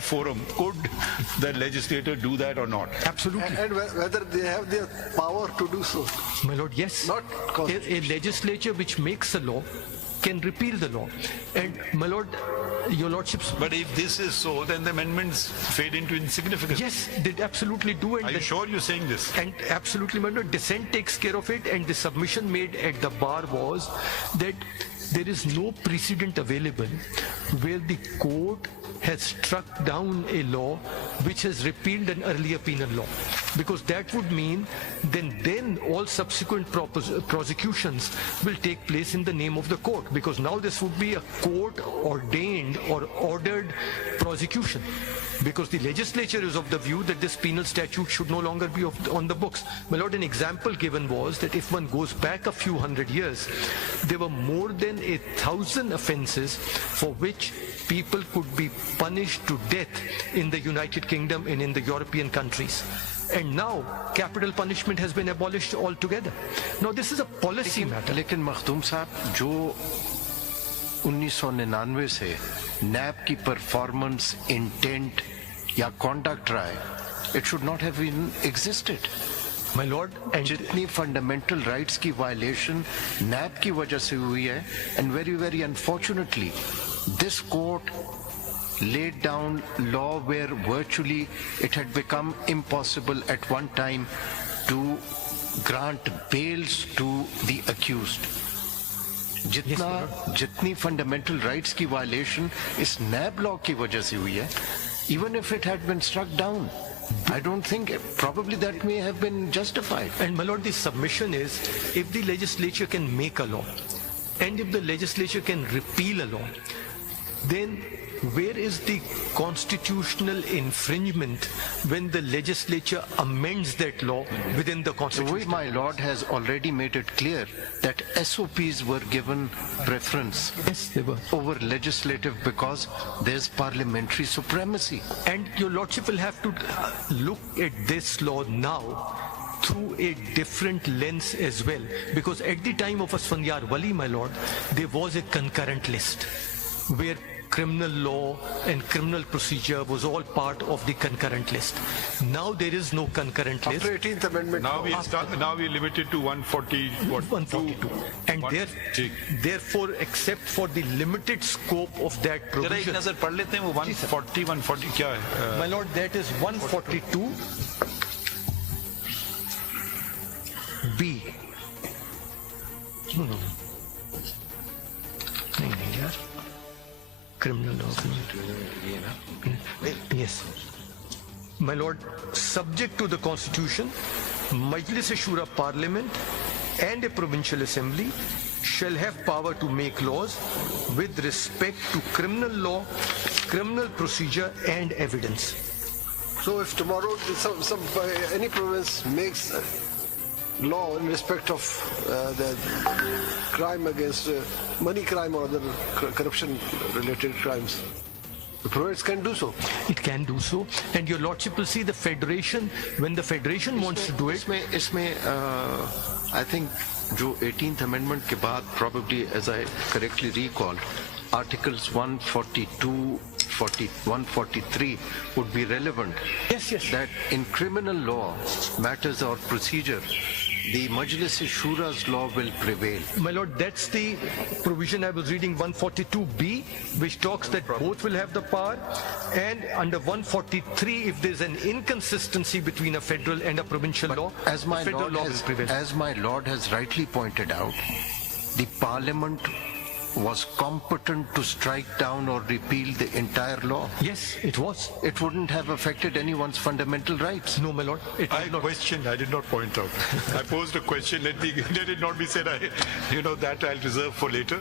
forum, could the legislator do that or not? Absolutely. And whether they have the power to do so. My lord, yes. Not a legislature which makes a law can repeal the law. And my lord, your lordships. But if this is so, then the amendments fade into insignificance. Yes, they absolutely do. And Are you sure you're saying this? And absolutely, my lord, dissent takes care of it. And the submission made at the bar was that there is no precedent available where the court has struck down a law which has repealed an earlier penal law, because that would mean then all subsequent prosecutions will take place in the name of the court, because now this would be a court ordained or ordered prosecution, because the legislature is of the view that this penal statute should no longer be on the books. My lord, an example given was that if one goes back a few hundred years, there were more than 1,000 offences for which people could be punished to death in the United Kingdom and in the European countries. And now capital punishment has been abolished altogether. Now this is a policy matter. लेकिन मखदूम साहब, जो 1999 से नैब की performance, intent या conduct रहा है, it should not have even existed. My lord, and जितनी fundamental rights की वायलेशन नैब की वजह से हुई है, and very unfortunately this court laid down law where virtually it had become impossible at one time to grant bails to the accused. जितनी fundamental rights की violation इस नैब लॉ की वजह से हुई है, even if it had been struck down, I don't think, probably that may have been justified. And my lord, the submission is, if the legislature can make a law and if the legislature can repeal a law, then where is the constitutional infringement when the legislature amends that law within the The constitution? way my lord has already made it clear that SOPs were given preference Yes, they were. over legislative because there's parliamentary supremacy. And your lordship will have to look at this law now through a different lens as well, because at the time of Asfandyar Wali, my lord, there was a concurrent list where criminal law and criminal procedure was all part of the concurrent list. Now there is no concurrent list. After 18th Amendment. Now we're limited to 140, what? 142. And therefore, except for the limited scope of that जरा एक provision, नजर पढ़ लेते हैं वो 140 क्या है? my lord, that is 142 B. No. नहीं यार, criminal law. Yes. My lord, subject to the constitution, Majlis-e-Shura Parliament and a provincial assembly shall have power to make laws with respect to criminal law, criminal procedure and evidence. So if tomorrow any province makes law in respect of the crime against money crime or other corruption related crimes, the province can do so. It can do so, and your lordship will see the federation, when the federation wants to do it. इसमें I think जो 18th amendment के बाद probably, as I correctly recall, articles 142, 143 would be relevant. Yes. That in criminal law matters or procedure, the Majlis-e-Shura's law will prevail. My lord, that's the provision I was reading, 142B, which talks that both will have the power, and under 143, if there's an inconsistency between a federal and a provincial law, As my federal lord law will has, prevail. as my lord has rightly pointed out, the parliament was competent to strike down or repeal the entire law. Yes, it was. It wouldn't have affected anyone's fundamental rights. No, my lord, it I was not. questioned, I did not point out. I posed a question, let it not be said, that I'll reserve for later.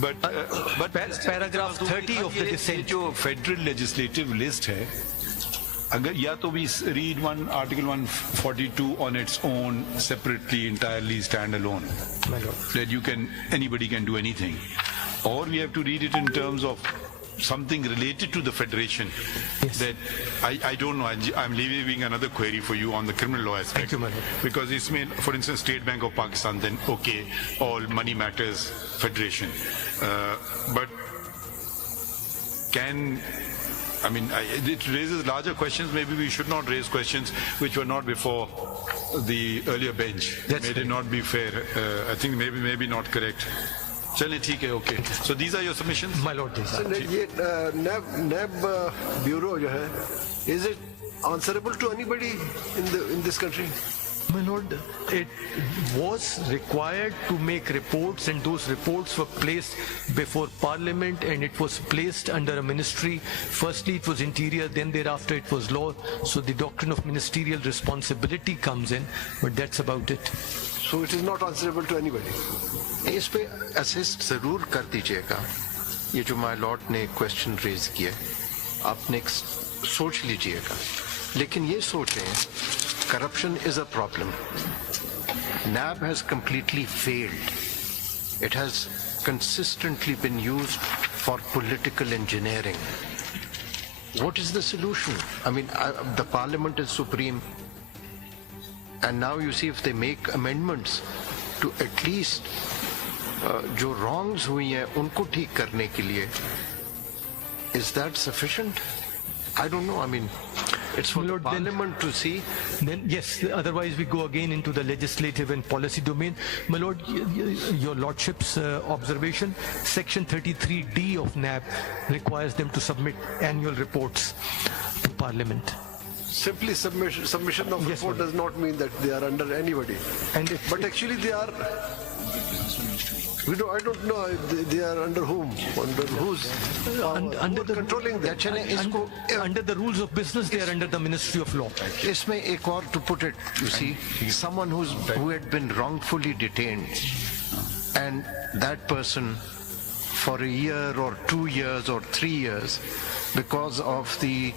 But Paragraph 30 of the ये dissent. जो federal legislative list है, अगर या तो we read article 142 on its own, separately, entirely stand alone, My lord. that anybody can do anything, or we have to read it in terms of something related to the federation. Yes. That I don't know. I'm leaving another query for you on the criminal law aspect. Thank you, my lord. Because it's made, for instance, State Bank of Pakistan, then okay, all money matters federation, but can I mean, it raises larger questions. Maybe we should not raise questions which were not before the earlier bench. That's May it not be fair. I think maybe not correct. चलिए ठीक है, okay. So these are your submissions. My lord, these are. ये NAB bureau जो है, is it answerable to anybody in this country? My lord, it was required to make reports, and those reports were placed before Parliament, and it was placed under a ministry. Firstly, it was Interior, then thereafter it was Law. So the doctrine of ministerial responsibility comes in, but that's about it. So it is not answerable to anybody. इस पे assist जरूर कर दीजिएगा। ये जो my Lord ने question raise किया, आपने सोच लीजिएगा, लेकिन ये सोचें, corruption is a problem. NAB has completely failed. It has consistently been used for political engineering. What is the solution? I mean, the parliament is supreme. And now you see, if they make amendments to at least जो wrongs हुई हैं उनको ठीक करने के लिए, is that sufficient? I don't know. I mean, it's for the Lord, then- parliament to see. Then yes, otherwise we go again into the legislative and policy domain. My lord, your lordship's observation, section 33D of NAB requires them to submit annual reports to Parliament. Simply submission of Yes, report madam. does not mean that they are under anybody. And if- But actually they are. I don't know. They are under whom? Under whose? under the controlling them. चलें इसको Under the rules of business, they are under the Ministry of Law. इसमें एक और, to put it, you see, someone who had been wrongfully detained, and that person for a year or 2 years or 3 years, because of the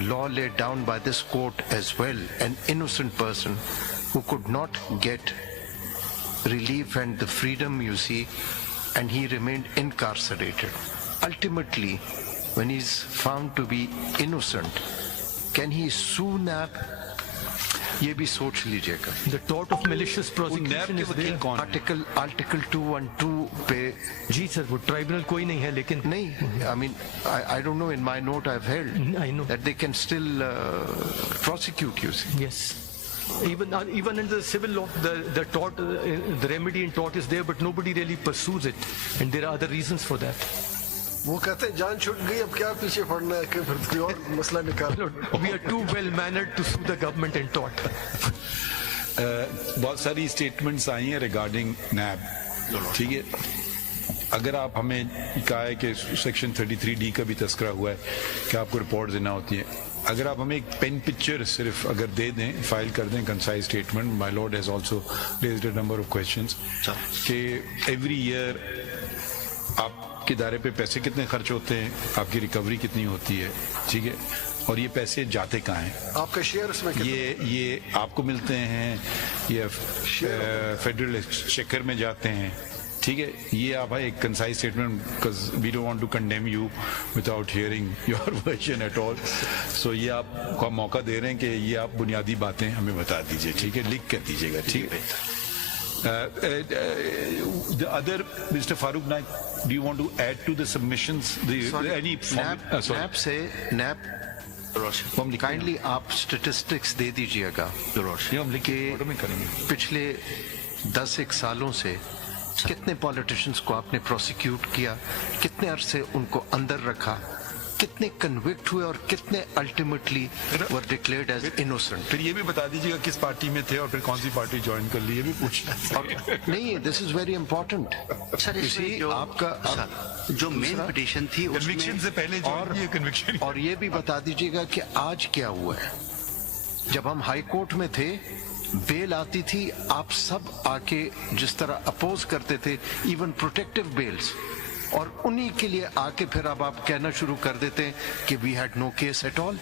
law laid down by this court as well, an innocent person who could not get relief and the freedom, you see, and he remained incarcerated. Ultimately, when he's found to be innocent, can he sue NAB? ये भी सोच लीजिएगा। The tort of malicious prosecution is there. कौन है? Article 212 पे जी sir, वो tribunal कोई नहीं है, लेकिन नहीं, I mean, I don't know, in my note I've held I know. that they can still prosecute you. See. Yes. Even under the civil law, the tort, the remedy in tort is there, but nobody really pursues it, and there are other reasons for that. वो कहते हैं जान छूट गई, अब क्या पीछे पड़ना है कि फिर कोई और मसला निकाल। Lord, we are too well mannered to sue the government and tort. बहुत सारी स्टेटमेंट्स आई हैं रिगार्डिंग नैब, ठीक है। अगर आप हमें कहा है कि सेक्शन 33D का भी तस्करा हुआ है कि आपको रिपोर्ट देना होती है, अगर आप हमें एक पेन पिक्चर सिर्फ अगर दे दें, फाइल कर दें concise statement, my Lord has also raised a number of questions कि एवरी ईयर आपके इदारे पे पैसे कितने खर्च होते हैं, आपकी रिकवरी कितनी होती है, ठीक है, और ये पैसे जाते कहाँ हैं, आपका शेयर उसमें कितना? ये आपको मिलते हैं, ये फेडरल एक्सचेकर में जाते हैं, ठीक है। ये आप एक concise statement, because we don't want to condemn you without hearing your version at all, so ये आपको हम मौका दे रहे हैं कि ये आप बुनियादी बातें हमें बता दीजिए, ठीक है, लिख कर दीजिएगा, ठीक है। The other, Mr. Farooq Naik, do you want to add to the submissions? Any NAB से काइंडली आप स्टेटिस्टिक्स दे दीजिएगा कि पिछले 10 सालों से कितने पॉलिटिशियंस को आपने प्रोसिक्यूट किया, कितने अरसे उनको अंदर रखा, कितने कन्विक्ट हुए और कितने अल्टीमेटली वर डिक्लेयर्ड एज इनोसेंट। फिर ये भी बता दीजिएगा किस पार्टी में थे और फिर कौन सी पार्टी ज्वाइन कर ली, ये भी पूछना है। नहीं, this is very important. Sir, इसमें जो आपका जो मेन पिटीशन थी कन्विक्शन से पहले कन्विक्शन, और ये भी बता दीजिएगा कि आज क्या हुआ है। जब हम हाई कोर्ट में थे, बेल आती थी, आप सब आके जिस तरह अपोज करते थे, इवन प्रोटेक्टिव बेल्स, और उन्हीं के लिए आके फिर अब आप कहना शुरू कर देते हैं कि we had no case at all.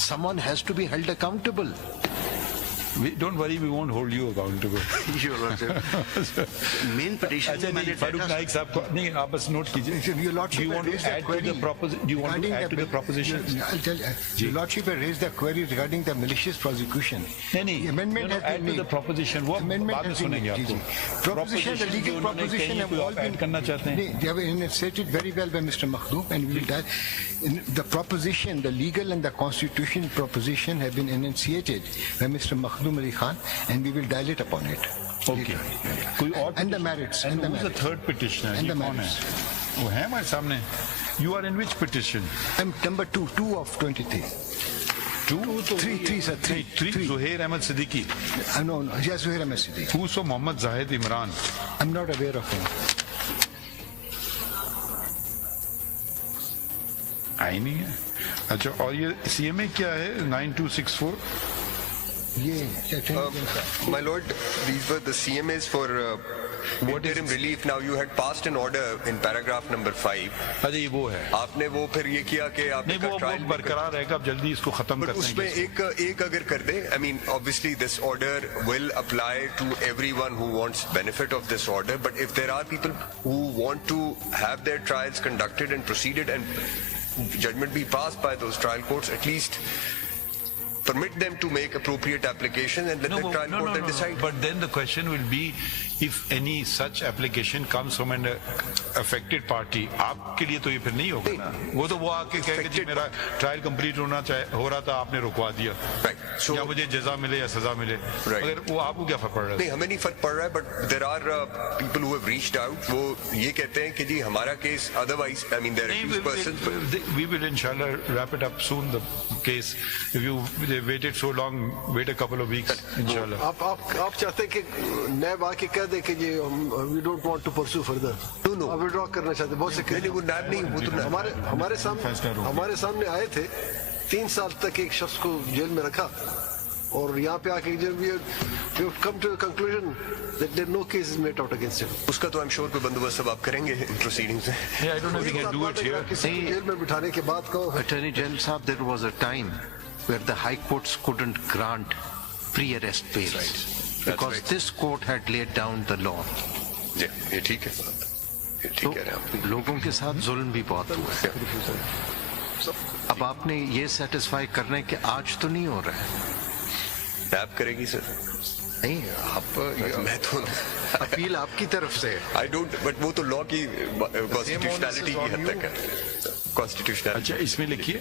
Someone has to be held accountable. Don't worry, we won't hold you accountable. Your Lordship. Main petition अच्छा में नहीं, मैंने फारूक data- नाइक साहब को नहीं, आप बस नोट कीजिए. Your Lordship Do you want to raised a add to query the proposition? Do you want to regarding add to the proposition? I'll tell you. Your Lordship had raised a query regarding the malicious prosecution. नहीं नहीं. The amendment no, has add been to the made. proposition. वो Amendment बाद में has been सुनेंगे made. आपको. Proposition, the जो legal उन्होंने proposition कही, have कोई all आप been add करना चाहते हैं? They have enunciated very well by Mr. Makhdoom, and we will the proposition, the legal and the constitutional proposition have been enunciated by Mr. Makhdoom Ali Khan, and we will dilate upon it. Okay. कोई और And the petition? merits, And and the who's the merits. third petitioner? And ये the कौन है? merits. वो है हमारे सामने. You are in which petition? I'm number 2 of 23. Three, sir, three. Zuhair Ahmed Siddiqui. No, yes, Zuhair Ahmed Siddiqui. Who's for Mohammad Zahid Imran? I'm not aware of him. आई नहीं है. अच्छा, और ये CMA क्या है? 9264. My lord, these were the CMAs for interim relief. Now you had passed an order in paragraph number 5. अच्छा, ये वो है. आपने वो फिर ये किया कि आपने नहीं, वो ट्रायल बरकरार रहेगा. अब जल्दी इसको खत्म But करते उसमें हैं. एक अगर कर दे, I mean, obviously this order will apply to everyone who wants benefit of this order. But if there are people who want to have their trials conducted and proceeded and judgment be passed by those trial courts, at least permit them to make appropriate application and let the trial court then decide. But then the question will be, if any such application comes from an affected party, आपके लिए तो ये फिर नहीं होगा ना. वो तो वो आके कहेगा जी मेरा ट्रायल कंप्लीट हो रहा था, आपने रुकवा दिया. Right. So, या मुझे जजा मिले या सजा मिले. Right. अगर वो आपको क्या फर्क पड़ रहा है? नहीं, हमें नहीं फर्क पड़ रहा है, but there are people who have reached out. वो ये कहते हैं कि जी हमारा case otherwise, I mean, there are accused persons. We will inshallah wrap it up soon, the case. If you waited so long, wait a couple of weeks, inshallah. आप चाहते हैं कि नैब आके कह दे कि ये we don't want to pursue further. No. आप withdraw करना चाहते हैं. बहुत से नहीं, वो नैब नहीं, वो तो हमारे सामने आए थे. 3 साल तक एक शख्स को जेल में रखा और यहाँ पे आके जब we have come to a conclusion that there no case is made out against him. उसका तो I'm sure कोई बंदोबस्त सब आप करेंगे इन प्रोसीडिंग्स में. Yeah, I don't know if we can do it here. किसी को जेल में बिठाने के बाद कहो. Attorney General Saab, there was a time where the high courts couldn't grant pre-arrest bail because right. this court had laid down the law. जी, ये ठीक है. ये तो ठीक कह रहे हैं आप. लोगों के साथ जुल्म भी बहुत हुआ है. अब आपने ये सेटिस्फाई करने के आज तो नहीं हो रहा है. नैब करेगी सर. नहीं, आप मैं तो अपील आपकी तरफ से है. I don't, but वो तो लॉ की कॉन्स्टिट्यूशनैलिटी की हद तक है. कॉन्स्टिट्यूशनैलिटी. अच्छा, इसमें लिखिए,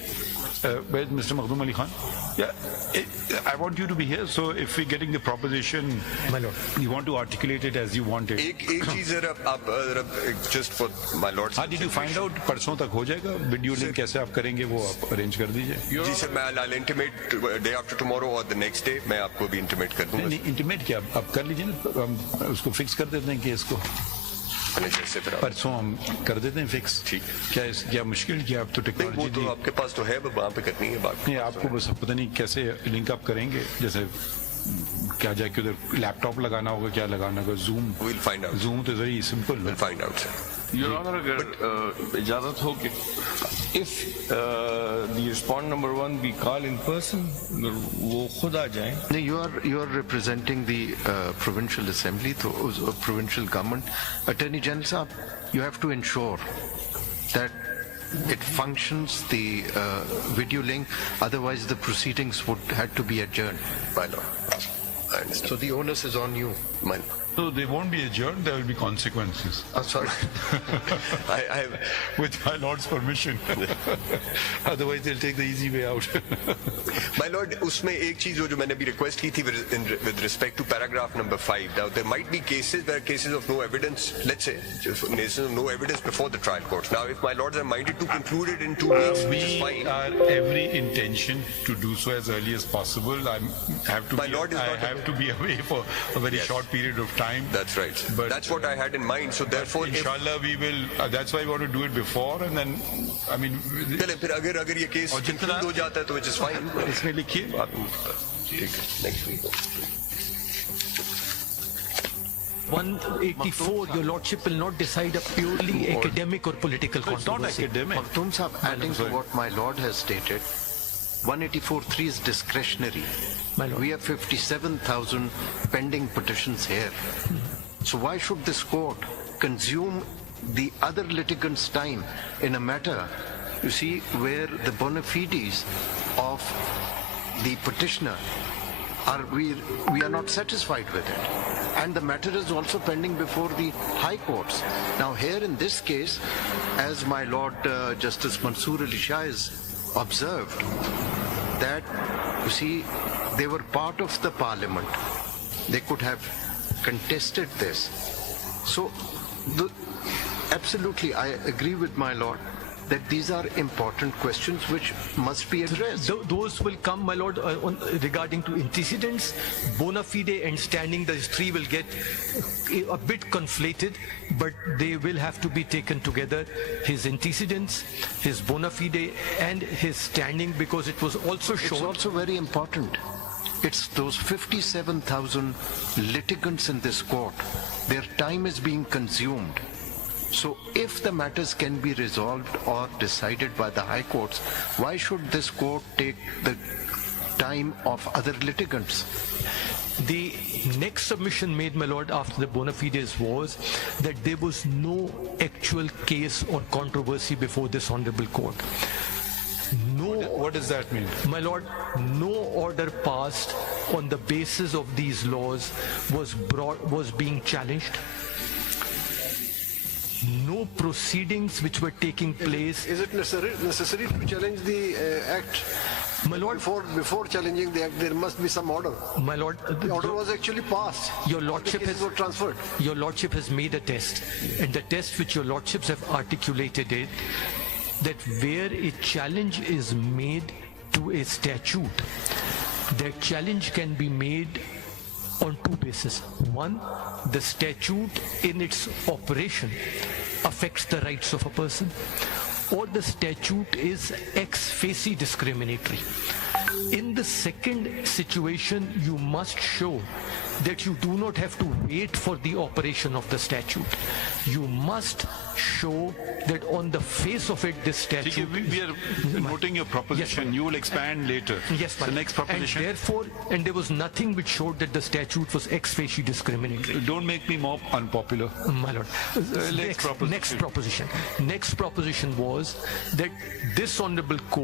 Mr. Makhdoom Ali Khan. Yeah, I want you to be here. So if we're getting the proposition, you want to articulate it as you want it. एक चीज जरा आप just for my lord's. हाँ, did you find out परसों तक हो जाएगा? Video link कैसे आप करेंगे वो आप अरेंज कर दीजिए. जी सर, मैं I'll intimate day after tomorrow or the next day. मैं आपको भी intimate कर दूंगा. नहीं, इंटीमेट क्या आप कर लीजिए ना, हम उसको फिक्स कर देते हैं केस को. मैनेजर से फिर आप. परसों हम कर देते हैं फिक्स. ठीक. क्या मुश्किल क्या, आप तो नहीं, वो टेक्नोलॉजी तो आपके पास तो है, वहाँ पे करनी है बात. नहीं, आपको बस पता नहीं कैसे लिंक अप करेंगे. जैसे क्या जाके उधर लैपटॉप लगाना होगा, क्या लगाना होगा. We'll find out. जूम तो very simple. We'll find out, sir. Your Honor, अगर इजाजत हो कि if the respondent number 1 be called in person, अगर वो खुद आ जाएं. No, you are representing the provincial assembly, so provincial government. Attorney General Saab, you have to ensure that it functions, the video link, otherwise the proceedings would have to be adjourned. My lord. I understand. So the onus is on you. My lord. So they won't be adjourned, there will be consequences. Sorry. I With my lord's permission. Otherwise they'll take the easy way out. My lord, उसमें एक चीज जो मैंने भी request की थी with respect to paragraph number 5. Now there might be cases where cases of no evidence, let's say, no evidence before the trial courts. Now if my lords are minded to conclude it in 2 weeks, which is We fine. are every intention to do so as early as possible. I have to be away for a very short period of time. That's right. But that's what I had in mind. So therefore, if inshallah we will. That's why we want to do it before, and then I mean. चले फिर अगर ये case और जितना- conclude हो जाता है तो which is fine. इसमें लिखिए. ठीक है, next week. 184, your lordship will not decide a purely academic or political It's not controversy. academic. Makhdoom Saab, adding to what my lord has stated, 184.3 is discretionary. My lord. We have 57,000 pending petitions here. So why should this court consume the other litigants' time in a matter, you see, where the bona fides of the petitioner are, we are not satisfied with it. And the matter is also pending before the high courts. Now here in this case, as my Lord Justice Mansoor Ali Shah has observed, that, you see, they were part of the parliament. They could have contested this. So, absolutely, I agree with my Lord that these are important questions which must be addressed. Those will come, my lord, regarding to antecedents, bona fide and standing. The three will get a bit conflated, but they will have to be taken together. His antecedents, his bona fide and his standing, because it was also It's shown. also very important. It's those 57,000 litigants in this court. Their time is being consumed. So if the matters can be resolved or decided by the high courts, why should this court take the time of other litigants? The next submission made, my lord, after the bona fides was that there was no actual case or controversy before this honorable court. No, What does that mean? my lord, no order passed on the basis of these laws was being challenged. No proceedings which were taking place. Is it necessary to challenge the act? My lord, Before challenging the act, there must be some order. my lord, The order was actually passed. your lordship The cases has were transferred. Your lordship has made a test, and the test which your lordships have articulated it, that where a challenge is made to a statute, that challenge can be made on two bases. One, the statute in its operation affects the rights of a person, or the statute is ex facie discriminatory. In the second situation, you must show that you do not have to wait for the operation of the statute. You must show that on the face of it, this statute. We are noting your proposition. Yes, You will expand later. Yes, The ma'am. next proposition. And therefore, there was nothing which showed that the statute was ex facie discriminatory. Don't make me more unpopular. My lord. Next proposition. Next proposition was that this honorable court